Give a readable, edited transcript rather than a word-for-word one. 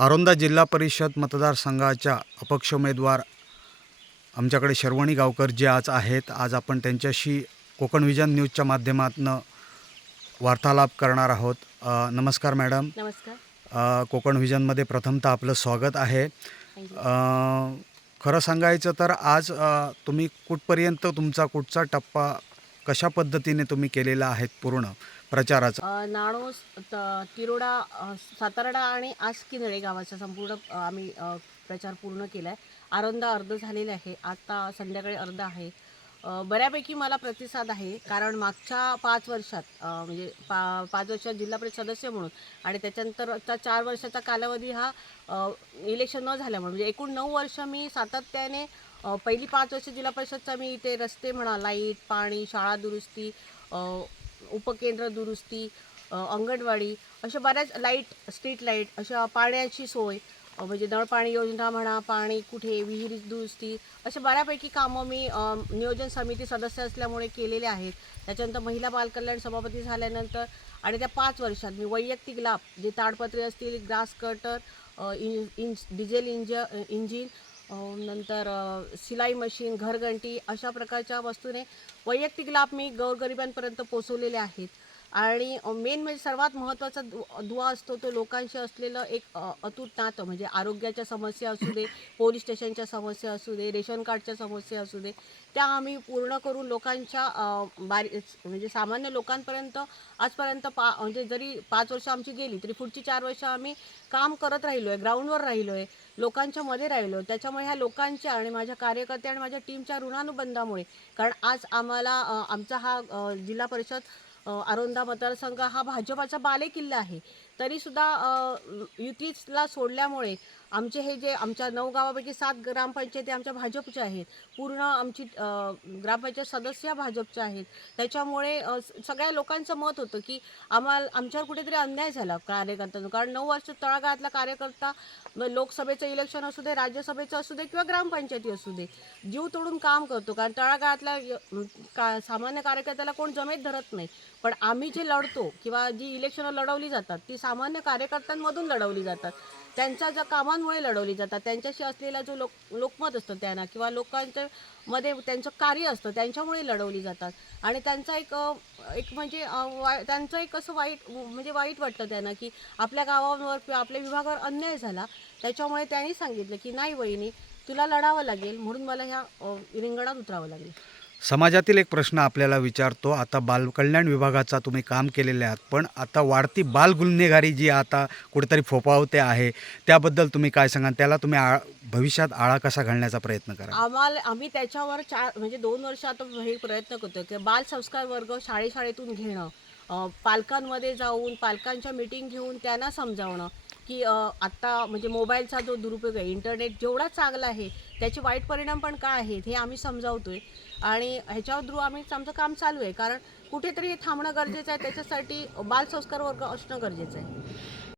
औंढा जिल्हा परिषद मतदारसंघाच्या अपक्ष उमेदवार आमच्याकडे शर्वणी गावकर जे आज आहेत, आज आपण त्यांच्याशी कोकण विजन न्यूजच्या माध्यमातून वार्तालाप करणार आहोत. नमस्कार मॅडम. नमस्कार. कोकण विजनमध्ये प्रथमतः आपलं स्वागत आहे. खरं सांगायचं तर आज तुम्ही कुठपर्यंत तुमचा कुठचा टप्पा कशा पद्धतीने तुम्ही केलेला आहे पूर्ण प्रचाराचा? नाणोस, तिरोडा, सातारडा आणि आसकिनळे गावाचा संपूर्ण आम्ही प्रचार पूर्ण केला आहे. औंढा अर्ध झालेले आहे, आता संध्याकाळी अर्ध आहे. बऱ्यापैकी मला प्रतिसाद आहे, कारण मागच्या 5 वर्षात म्हणजे 5 वर्षात जिल्हा परिषद सदस्य म्हणून आणि त्याच्यानंतरचा 4 वर्षाचा कालावधी हा इलेक्शन न झाल्यामुळे म्हणजे एकूण 9 वर्ष मी सातत्याने पहिली 5 वर्ष जिल्हा परिषदचा मी इथे रस्ते म्हणा, लाईट, पाणी, शाळा दुरुस्ती, उपकेंद्र दुरुस्ती, अंगणवाडी, अशा बऱ्याच लाईट, स्ट्रीट लाईट, अशा पाण्याची सोय, म्हणजे नळपाणी योजना म्हणा, पाणी कुठे, विहिरी दुरुस्ती, अशा बऱ्यापैकी कामं मी नियोजन समिती सदस्य असल्यामुळे केलेले आहेत. त्याच्यानंतर महिला बालकल्याण सभापती झाल्यानंतर आणि त्या 5 वर्षात मी वैयक्तिक लाभ, जे ताडपत्री असतील, ग्रास कटर, डिझेल इंजिन, नंतर सिलाई मशीन, घरघंटी, अशा प्रकारच्या वस्तूने वैयक्तिक लाभ मी गोरगरिबांपर्यंत पोचवलेले आहेत. आणि मेन म्हणजे सर्वात महत्त्वाचा दुवा असतो तो लोकांशी असलेलं एक अतूट नातं, म्हणजे आरोग्याच्या समस्या असू दे, पोलीस स्टेशनच्या समस्या असू दे, रेशन कार्डच्या समस्या असू दे, त्या आम्ही पूर्ण करून लोकांच्या म्हणजे सामान्य लोकांपर्यंत आजपर्यंत म्हणजे जरी 5 वर्ष आमची गेली तरी पुढची 4 वर्ष आम्ही काम करत राहिलो आहे, ग्राउंडवर राहिलो आहे, लोकांच्या मध्ये राहिलो आहे. त्याच्यामुळे ह्या लोकांच्या आणि माझ्या कार्यकर्ते आणि माझ्या टीमच्या ऋणानुबंधामुळे, कारण आज आम्हाला आमचा हा जिल्हा परिषद औंढा मतदारसंघ हा भाजपाचा बालेकिल्ला आहे, तरीसुद्धा युतीला सोडल्यामुळे आमचे हे जे आमच्या 9 गावापैकी 7 ग्रामपंचायती आमच्या भाजपच्या आहेत, पूर्ण आमची ग्रामपंचायत सदस्य भाजपच्या आहेत. त्याच्यामुळे सगळ्या लोकांचं मत होतं की आमच्यावर कुठेतरी अन्याय झाला कार्यकर्त्यांना, कारण 9 वर्ष तळागाळातला कार्यकर्ता लोकसभेचं इलेक्शन असू दे, राज्यसभेचं असू दे किंवा ग्रामपंचायती असू दे, जीव तोडून काम करतो, कारण तळागाळातला सामान्य कार्यकर्त्याला कोण जमेत धरत नाही. पण आम्ही जे लढतो किंवा जी इलेक्शनं लढवली जातात ती सामान्य कार्यकर्त्यांमधून लढवली जातात, त्यांच्या ज्या कामांमुळे लढवली जातात, त्यांच्याशी असलेला जो लोकमत असतं त्यांना किंवा लोकांच्या मध्ये त्यांचं कार्य असतं त्यांच्यामुळे लढवली जातात. आणि त्यांचा एक म्हणजे त्यांचं एक असं वाईट वाटतं त्यांना की आपल्या गावावर किंवा आपल्या विभागावर अन्याय झाला. त्याच्यामुळे त्यांनी सांगितलं की नाही वहिनी, तुला लढावं लागेल, म्हणून मला ह्या रिंगणात उतरावं लागेल. समाजातील एक प्रश्न आपल्याला विचारतो. आता बालकल्याण विभागाचा तुम्ही काम केलेले आहात, पण आता वाढती बालगुन्हेगारी जी आता कुठेतरी फोफावते आहे, त्याबद्दल तुम्ही काय सांगाल? त्याला तुम्ही भविष्यात आळा कसा घालण्याचा प्रयत्न करा? आम्ही त्याच्यावर 2 वर्ष आता हे प्रयत्न करतो की बाल संस्कार वर्ग शाळेतून घेणं, पालकांमध्ये जाऊन पालकांच्या मीटिंग घेऊन त्यांना समजावणं की आत्ता म्हणजे मोबाईलचा जो दुरुपयोग आहे, इंटरनेट जेवढा चांगला आहे त्याचे वाईट परिणाम पण काय आहेत हे आम्ही समजावतोय. आणि ह्याच्यावर आमचं काम चालू आहे, कारण कुठेतरी हे थांबणं गरजेचं आहे. त्याच्यासाठी बाल संस्कार वर्ग असणं गरजेचं आहे.